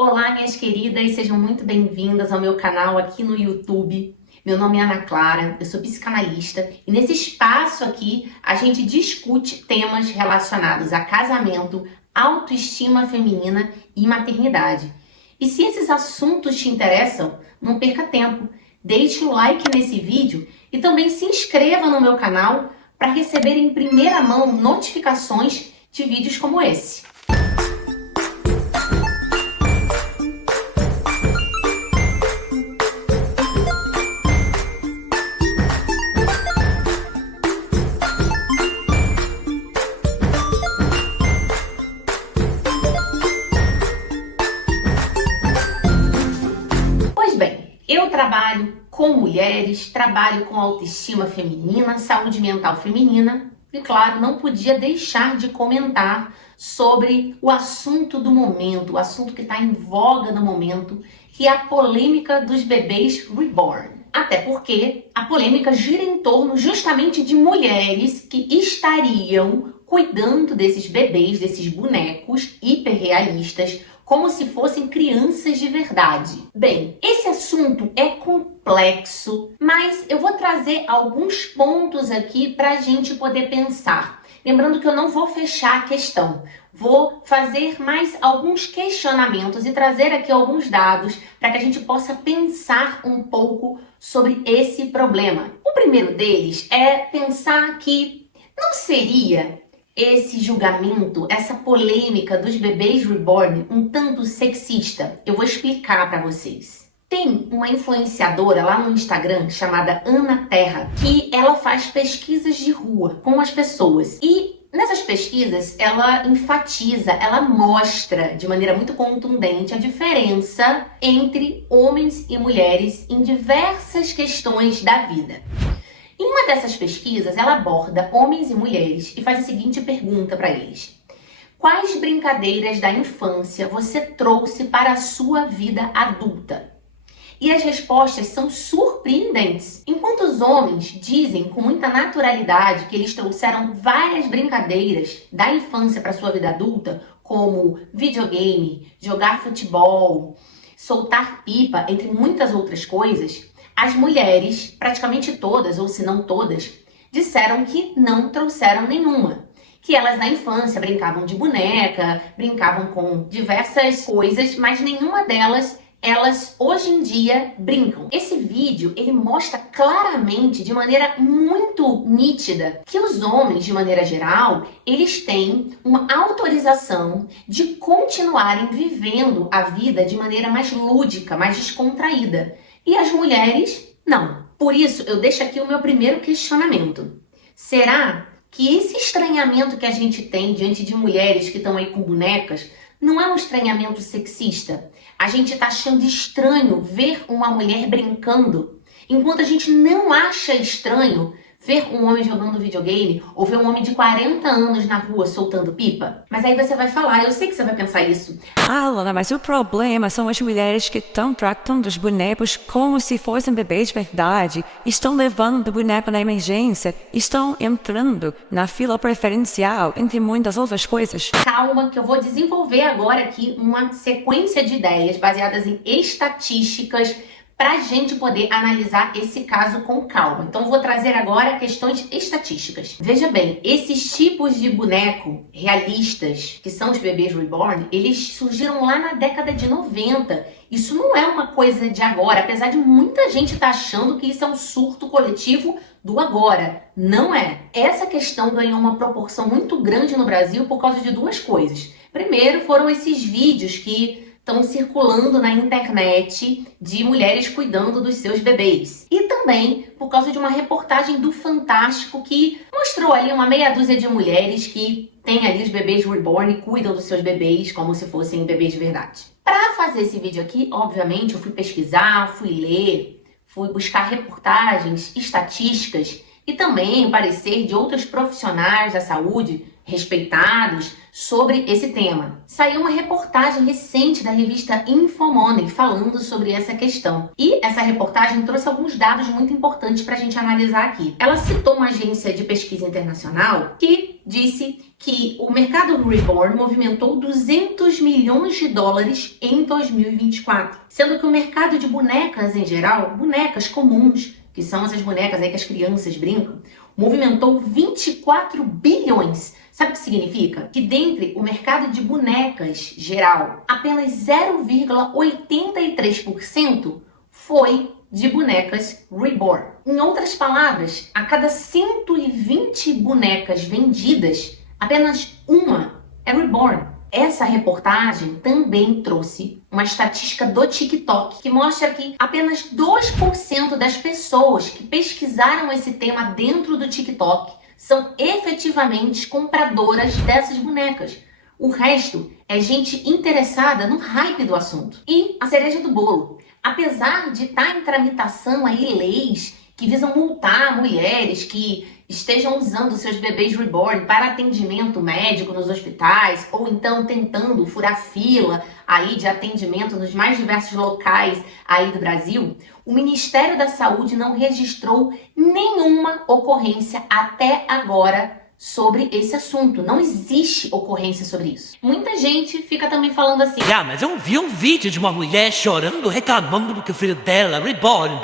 Olá, minhas queridas, sejam muito bem-vindas ao meu canal aqui no YouTube. Meu nome é Ana Clara, eu sou psicanalista e nesse espaço aqui a gente discute temas relacionados a casamento, autoestima feminina e maternidade. E se esses assuntos te interessam, não perca tempo, deixe o like nesse vídeo e também se inscreva no meu canal para receber em primeira mão notificações de vídeos como esse. Pois bem, eu trabalho com mulheres, trabalho com autoestima feminina, saúde mental feminina e, claro, não podia deixar de comentar sobre o assunto do momento, o assunto que está em voga no momento, que é a polêmica dos bebês reborn. Até porque a polêmica gira em torno justamente de mulheres que estariam cuidando desses bebês, desses bonecos hiperrealistas, como se fossem crianças de verdade. Bem, esse assunto é complexo, mas eu vou trazer alguns pontos aqui para a gente poder pensar. Lembrando que eu não vou fechar a questão, vou fazer mais alguns questionamentos e trazer aqui alguns dados para que a gente possa pensar um pouco sobre esse problema. O primeiro deles é pensar que não seria esse julgamento, essa polêmica dos bebês reborn um tanto sexista. Eu vou explicar para vocês. Tem uma influenciadora lá no Instagram chamada Ana Terra, que ela faz pesquisas de rua com as pessoas. E nessas pesquisas ela enfatiza, ela mostra de maneira muito contundente a diferença entre homens e mulheres em diversas questões da vida. Em uma dessas pesquisas, ela aborda homens e mulheres e faz a seguinte pergunta para eles: quais brincadeiras da infância você trouxe para a sua vida adulta? E as respostas são surpreendentes. Enquanto os homens dizem com muita naturalidade que eles trouxeram várias brincadeiras da infância para a sua vida adulta, como videogame, jogar futebol, soltar pipa, entre muitas outras coisas, as mulheres, praticamente todas, ou se não todas, disseram que não trouxeram nenhuma. Que elas na infância brincavam de boneca, brincavam com diversas coisas, mas nenhuma delas elas hoje em dia brincam. Esse vídeo, ele mostra claramente, de maneira muito nítida, que os homens, de maneira geral, eles têm uma autorização de continuarem vivendo a vida de maneira mais lúdica, mais descontraída. E as mulheres, não. Por isso, eu deixo aqui o meu primeiro questionamento. Será que esse estranhamento que a gente tem diante de mulheres que estão aí com bonecas não é um estranhamento sexista? A gente tá achando estranho ver uma mulher brincando, enquanto a gente não acha estranho ver um homem jogando videogame ou ver um homem de 40 anos na rua soltando pipa. Mas aí você vai falar, eu sei que você vai pensar isso. Ah, Lana, mas o problema são as mulheres que estão tratando os bonecos como se fossem bebês de verdade, estão levando o boneco na emergência, estão entrando na fila preferencial, entre muitas outras coisas. Calma, que eu vou desenvolver agora aqui uma sequência de ideias baseadas em estatísticas para a gente poder analisar esse caso com calma. Então, eu vou trazer agora questões estatísticas. Veja bem, esses tipos de boneco realistas, que são os bebês reborn, eles surgiram lá na década de 90. Isso não é uma coisa de agora, apesar de muita gente estar achando que isso é um surto coletivo do agora. Não é. Essa questão ganhou uma proporção muito grande no Brasil por causa de duas coisas. Primeiro, foram esses vídeos que estão circulando na internet de mulheres cuidando dos seus bebês. E também por causa de uma reportagem do Fantástico que mostrou ali uma meia dúzia de mulheres que têm ali os bebês reborn e cuidam dos seus bebês como se fossem bebês de verdade. Para fazer esse vídeo aqui, obviamente, eu fui pesquisar, fui ler, fui buscar reportagens, estatísticas e também o parecer de outros profissionais da saúde respeitados sobre esse tema. Saiu uma reportagem recente da revista Infomoney falando sobre essa questão. E essa reportagem trouxe alguns dados muito importantes para a gente analisar aqui. Ela citou uma agência de pesquisa internacional que disse que o mercado reborn movimentou 200 milhões de dólares em 2024, sendo que o mercado de bonecas em geral, bonecas comuns, que são essas bonecas aí que as crianças brincam, movimentou 24 bilhões. Sabe o que significa? Que dentre o mercado de bonecas geral, apenas 0,83% foi de bonecas reborn. Em outras palavras, a cada 120 bonecas vendidas, apenas uma é reborn. Essa reportagem também trouxe uma estatística do TikTok que mostra que apenas 2% das pessoas que pesquisaram esse tema dentro do TikTok são efetivamente compradoras dessas bonecas. O resto é gente interessada no hype do assunto. E a cereja do bolo. Apesar de estar em tramitação aí leis que visam multar mulheres que estejam usando seus bebês reborn para atendimento médico nos hospitais ou então tentando furar fila aí de atendimento nos mais diversos locais aí do Brasil, o Ministério da Saúde não registrou nenhuma ocorrência até agora sobre esse assunto. Não existe ocorrência sobre isso. Muita gente fica também falando assim: mas eu vi um vídeo de uma mulher chorando, reclamando porque o filho dela, reborn,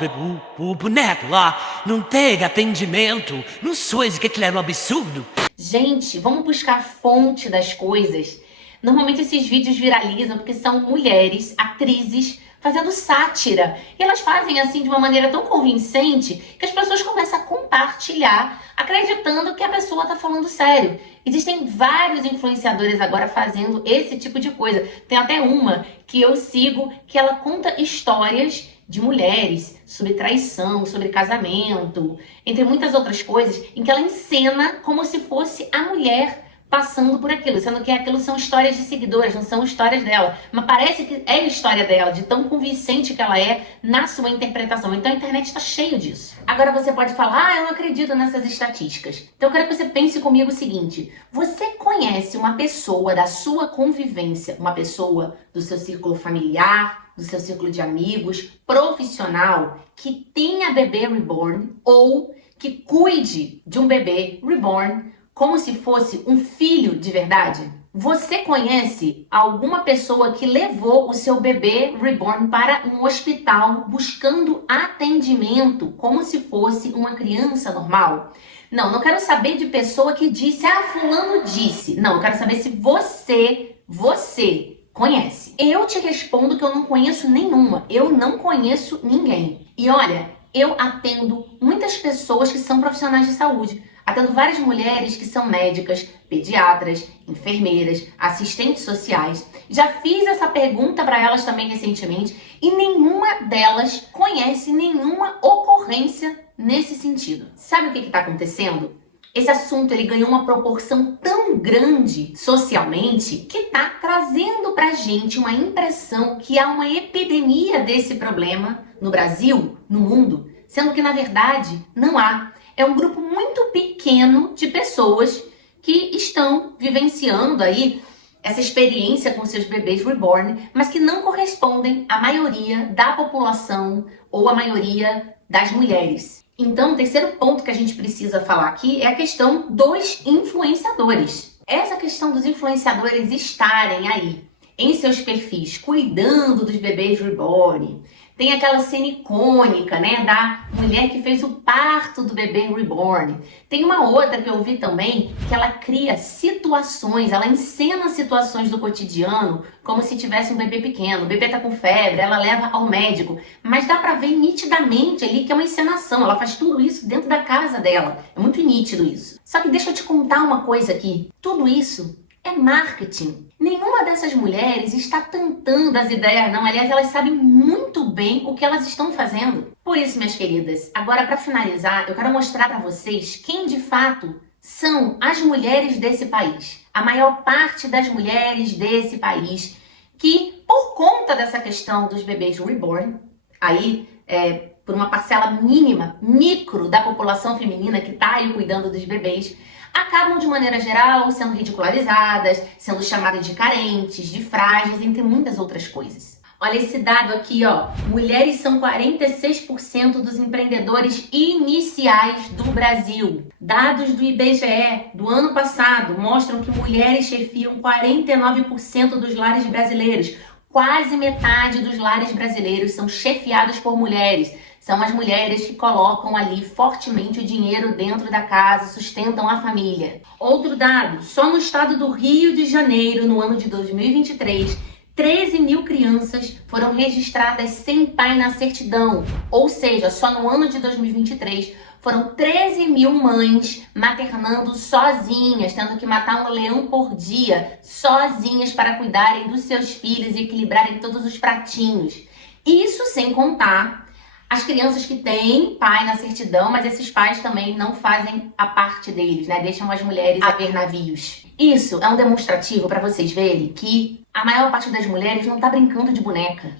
o boneco lá, não tem atendimento. Não sei o que aquilo era um absurdo. Gente, vamos buscar a fonte das coisas. Normalmente esses vídeos viralizam porque são mulheres, atrizes, fazendo sátira. E elas fazem assim de uma maneira tão convincente que as pessoas começam a compartilhar, acreditando que a pessoa está falando sério. Existem vários influenciadores agora fazendo esse tipo de coisa. Tem até uma que eu sigo que ela conta histórias de mulheres sobre traição, sobre casamento, entre muitas outras coisas, em que ela encena como se fosse a mulher passando por aquilo, sendo que aquilo são histórias de seguidoras, não são histórias dela. Mas parece que é a história dela, de tão convincente que ela é na sua interpretação. Então a internet está cheio disso. Agora você pode falar: eu não acredito nessas estatísticas. Então eu quero que você pense comigo o seguinte: você conhece uma pessoa da sua convivência, uma pessoa do seu círculo familiar, do seu círculo de amigos, profissional, que tenha bebê reborn ou que cuide de um bebê reborn como se fosse um filho de verdade? Você conhece alguma pessoa que levou o seu bebê reborn para um hospital buscando atendimento como se fosse uma criança normal? Não quero saber de pessoa que disse: fulano disse. Não, eu quero saber se você conhece. Eu te respondo que eu não conheço nenhuma. Eu não conheço ninguém. E olha, eu atendo muitas pessoas que são profissionais de saúde. Atendo várias mulheres que são médicas, pediatras, enfermeiras, assistentes sociais. Já fiz essa pergunta para elas também recentemente e nenhuma delas conhece nenhuma ocorrência nesse sentido. Sabe o que está acontecendo? Esse assunto ele ganhou uma proporção tão grande socialmente que está trazendo para a gente uma impressão que há uma epidemia desse problema no Brasil, no mundo, sendo que na verdade não há. É um grupo muito pequeno de pessoas que estão vivenciando aí essa experiência com seus bebês reborn, mas que não correspondem à maioria da população ou à maioria das mulheres. Então, o terceiro ponto que a gente precisa falar aqui é a questão dos influenciadores. Essa questão dos influenciadores estarem aí em seus perfis cuidando dos bebês reborn. Tem aquela cena icônica, né, da mulher que fez o parto do bebê reborn. Tem uma outra que eu vi também, que ela cria situações, ela encena situações do cotidiano como se tivesse um bebê pequeno. O bebê tá com febre, ela leva ao médico, mas dá pra ver nitidamente ali que é uma encenação. Ela faz tudo isso dentro da casa dela. É muito nítido isso. Só que deixa eu te contar uma coisa aqui. Tudo isso é marketing. Nenhuma dessas mulheres está tentando as ideias, não. Aliás, elas sabem muito bem o que elas estão fazendo. Por isso, minhas queridas, agora para finalizar, eu quero mostrar para vocês quem de fato são as mulheres desse país. A maior parte das mulheres desse país que, por conta dessa questão dos bebês reborn, aí por uma parcela mínima, micro da população feminina que está aí cuidando dos bebês, acabam de maneira geral sendo ridicularizadas, sendo chamadas de carentes, de frágeis, entre muitas outras coisas. Olha esse dado aqui, ó. Mulheres são 46% dos empreendedores iniciais do Brasil. Dados do IBGE do ano passado mostram que mulheres chefiam 49% dos lares brasileiros. Quase metade dos lares brasileiros são chefiados por mulheres. São as mulheres que colocam ali fortemente o dinheiro dentro da casa, sustentam a família. Outro dado, só no estado do Rio de Janeiro, no ano de 2023, 13 mil crianças foram registradas sem pai na certidão. Ou seja, só no ano de 2023, foram 13 mil mães maternando sozinhas, tendo que matar um leão por dia, sozinhas para cuidarem dos seus filhos e equilibrarem todos os pratinhos. Isso sem contar as crianças que têm pai na certidão, mas esses pais também não fazem a parte deles, né? Deixam as mulheres a ver navios. Isso é um demonstrativo para vocês verem que a maior parte das mulheres não tá brincando de boneca,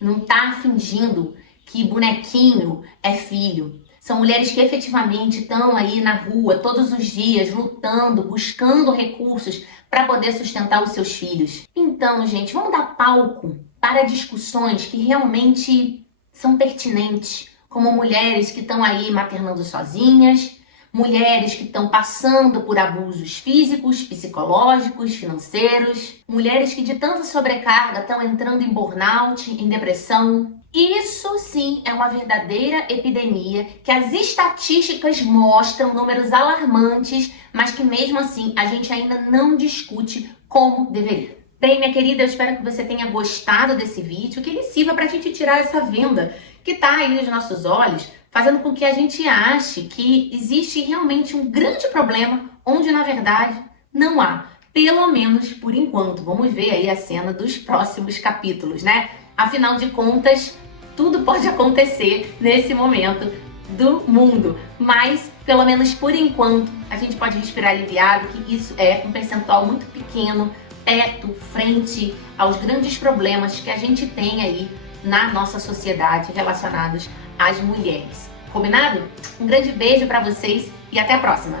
não tá fingindo que bonequinho é filho. São mulheres que efetivamente estão aí na rua todos os dias, lutando, buscando recursos para poder sustentar os seus filhos. Então, gente, vamos dar palco para discussões que realmente são pertinentes, como mulheres que estão aí maternando sozinhas, mulheres que estão passando por abusos físicos, psicológicos, financeiros, mulheres que de tanta sobrecarga estão entrando em burnout, em depressão. Isso sim é uma verdadeira epidemia que as estatísticas mostram números alarmantes, mas que mesmo assim a gente ainda não discute como deveria. Bem, minha querida, eu espero que você tenha gostado desse vídeo, que ele sirva para a gente tirar essa venda que está aí nos nossos olhos, fazendo com que a gente ache que existe realmente um grande problema, onde na verdade não há. Pelo menos por enquanto. Vamos ver aí a cena dos próximos capítulos, né? Afinal de contas, tudo pode acontecer nesse momento do mundo. Mas, pelo menos por enquanto, a gente pode respirar aliviado que isso é um percentual muito pequeno, perto, frente aos grandes problemas que a gente tem aí na nossa sociedade relacionados às mulheres. Combinado? Um grande beijo para vocês e até a próxima!